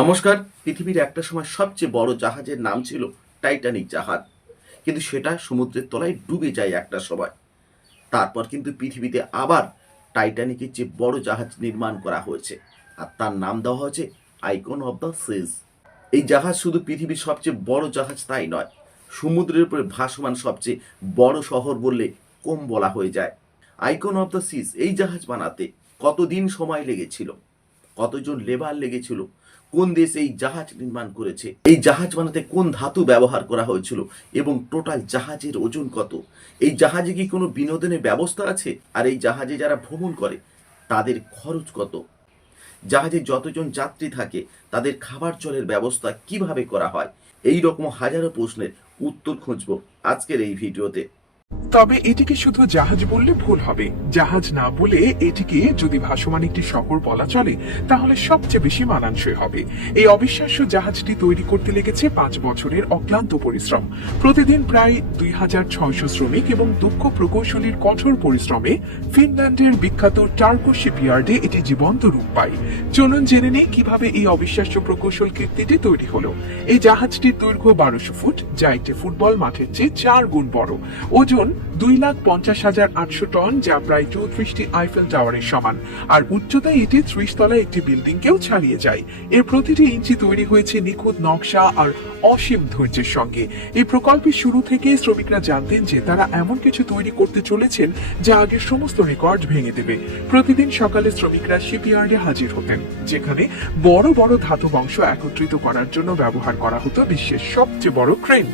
নমস্কার, পৃথিবীর একটা সময় সবচেয়ে বড় জাহাজের নাম ছিল টাইটানিক জাহাজ। কিন্তু সেটা সমুদ্রের তলায় ডুবে যায় একটা সময়। তারপর কিন্তু পৃথিবীতে আবার টাইটানিকের যে বড় জাহাজ নির্মাণ করা হয়েছে আর তার নাম দেওয়া হয়েছে আইকন অফ দ্য সিজ এই জাহাজ শুধু পৃথিবীর সবচেয়ে বড় জাহাজ তাই নয়, সমুদ্রের উপরে ভাসমান সবচেয়ে বড় শহর বললে কম বলা হয়ে যায়। আইকন অফ দ্য সিজ এই জাহাজ বানাতে কতদিন সময় লেগেছিল? কতজন লেবার লেগেছিল? কোন দেশ এই জাহাজ নির্মাণ করেছে? এই জাহাজ বানাতে কোন ধাতু ব্যবহার করা হয়েছিল? এবং টোটাল জাহাজের ওজন কত? এই জাহাজে কি কোনো বিনোদনের ব্যবস্থা আছে? আর এই জাহাজে যারা ভ্রমণ করে, তাদের খরচ কত? জাহাজে যতজন যাত্রী থাকে, তাদের খাবার জলের ব্যবস্থা কীভাবে করা হয়? এই রকম হাজারো প্রশ্নের উত্তর খুঁজব আজকের এই ভিডিওতে। তবে এটিকে শুধু জাহাজ বললে ভুল হবে। জাহাজ না বলে এটিকে যদি ভাসমান একটি শহর বলা চলে, তাহলে সবচেয়ে বেশি মানানসই হবে। এই অবিশ্বাস্য জাহাজটি তৈরি করতে লেগেছে পাঁচ বছরের অক্লান্ত পরিশ্রম। প্রতিদিন প্রায় দুই হাজার ছয়শো শ্রমিক এবং দক্ষ প্রকৌশলীর কঠোর পরিশ্রমে ফিনল্যান্ডের বিখ্যাত টার্কো শিপইয়ার্ডে এটি জীবন্ত রূপ পায়। চলুন জেনে নেই কীভাবে এই অবিশ্বাস্য প্রকৌশল কীর্তিটি তৈরি হলো। এই জাহাজটির দৈর্ঘ্য বারোশো ফুট যা একটি ফুটবল মাঠের চেয়ে চার গুণ বড়। ওজন দুই লাখ পঞ্চাশ হাজার আটশো টন, যা প্রায় চৌত্রিশটি আইফেল টাওয়ারের সমান। আর উচ্চতায় এটি ত্রিশ তলায় একটি বিল্ডিংকেও ছাড়িয়ে যায়। এর প্রতিটি ইঞ্চি তৈরি হয়েছে নিখুঁত নকশা আর অসীম ধৈর্যের সঙ্গে। এই প্রকল্পের শুরু থেকে শ্রমিকরা জানতেন যে তারা এমন কিছু তৈরি করতে চলেছেন যা আগের সমস্ত রেকর্ড ভেঙে দেবে। প্রতিদিন সকালে শ্রমিকরা শিপইয়ার্ডে হাজির হতেন, যেখানে বড় বড় ধাতব অংশ একত্রিত করার জন্য ব্যবহার করা হতো বিশ্বের সবচেয়ে বড় ক্রেন।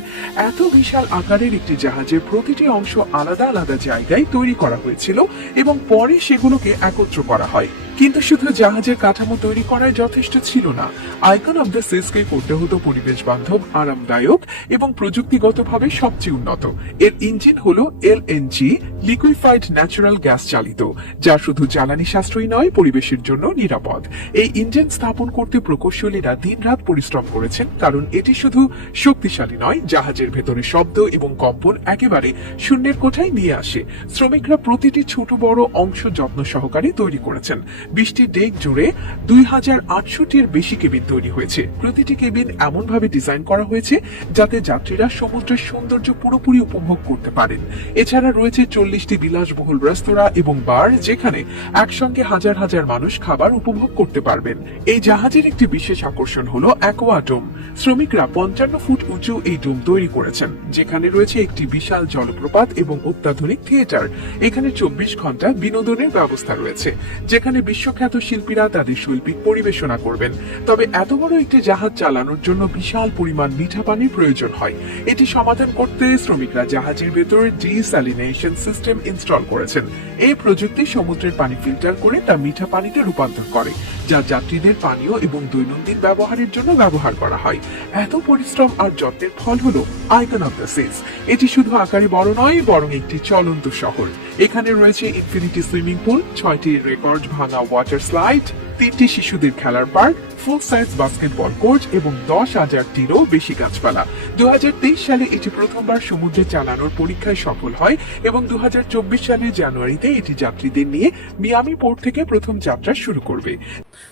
এত বিশাল আকারের একটি জাহাজের প্রতিটি অংশ আলাদা আলাদা জায়গায় তৈরি করা হয়েছিল এবং পরে সেগুলোকে একত্র করা হয়। কিন্তু শুধু জাহাজের কাঠামো তৈরি করায় যথেষ্ট ছিল না। আইকন অব দ্য সিসকে করতে হতো পরিবেশ বান্ধব, আরামদায়ক এবং প্রযুক্তিগতভাবে সবচেয়ে উন্নত। এর ইঞ্জিন হলো এলএনজি লিকুইফাইড ন্যাচারাল গ্যাস চালিত, যা শুধু জ্বালানি সাশ্রয়ী নয়, পরিবেশের জন্য নিরাপদ। এই ইঞ্জিন স্থাপন করতে প্রকৌশলীরা দিনরাত পরিশ্রম করেছেন, কারণ এটি শুধু শক্তিশালী নয়, জাহাজের ভেতরে শব্দ এবং কম্পন একেবারে শূন্যের কোঠায় নিয়ে আসে। শ্রমিকরা প্রতিটি ছোট বড় অংশ যত্ন সহকারে তৈরি করেছেন। বিশটি ডেক জুড়ে দুই হাজার আটশোটির বেশি কেবিন তৈরি হয়েছে। প্রতিটি কেবিন এমনভাবে ডিজাইন করা হয়েছে যাতে যাত্রীরা সমুদ্রের সৌন্দর্য পুরোপুরি উপভোগ করতে পারেন। এছাড়া রয়েছে চল্লিশটি বিলাসবহুল রেস্তোরাঁ এবং বার যেখানে একসঙ্গে হাজার হাজার মানুষ খাবার উপভোগ করতে পারবেন। এই জাহাজের একটি বিশেষ আকর্ষণ হলো অ্যাকোয়া ডোম শ্রমিকরা পঞ্চান্ন ফুট উঁচু এই ডোম তৈরি করেছেন। যেখানে রয়েছে একটি বিশাল জলপ্রপাত এবং অত্যাধুনিক থিয়েটার। এখানে চব্বিশ ঘণ্টা বিনোদনের ব্যবস্থা রয়েছে। যেখানে বিশ্বখ্যাত শিল্পীরা তাদের শৈল্পিক পরিবেশনা করবেন। তবে এত বড় একটি জাহাজ চালানোর জন্য বিশাল পরিমাণ মিঠা পানির প্রয়োজন হয়। এটি সমাধান করতে শ্রমিকরা জাহাজের ভেতরে ডিস্যালিনেশন সিস্টেম ইনস্টল করেছেন। এই প্রযুক্তি সমুদ্রের পানি ফিল্টার করে তা মিঠা পানিতে রূপান্তর করে। যা যাত্রীদের পানীয় এবং দৈনন্দিন ব্যবহারের জন্য ব্যবহার করা হয়। এত পরিশ্রম আর যত্নের ফল হলো আইকন অফ দ্য সিস এটি শুধু আকারে বড় নয়, বরং একটি চলন্ত শহর। এখানে রয়েছে ইনফিনিটি সুইমিং পুল, ছয়টি রেকর্ড ভাঙা ওয়াটার স্লাইড তিনটি শিশুদের খেলার park full size basketball coach এবং দশ হাজারটিরও বেশি গাছপালা। দু সালে এটি প্রথমবার সমুদ্রে চালানোর পরীক্ষায় সফল হয় এবং দু হাজার চব্বিশ সালের জানুয়ারিতে এটি যাত্রীদের নিয়ে মিয়ামি পোর্ট থেকে প্রথম যাত্রা শুরু করবে।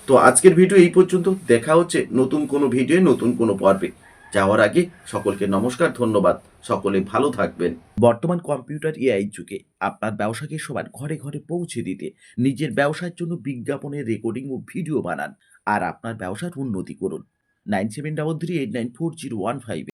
তো আজকের ভিডিও এই পর্যন্ত। দেখা হচ্ছে নতুন কোনো ভিডিও, নতুন কোনো পর্বে। যাওয়ার আগে সকলকে নমস্কার, ধন্যবাদ। সকলে ভালো থাকবেন। বর্তমান কম্পিউটার এআই যুগে আপনার ব্যবসাকে সবার ঘরে ঘরে পৌঁছে দিতে, নিজের ব্যবসার জন্য বিজ্ঞাপনের রেকর্ডিং ও ভিডিও বানান, আর আপনার ব্যবসার উন্নতি করুন। Nine seven double three eight nine four zero one five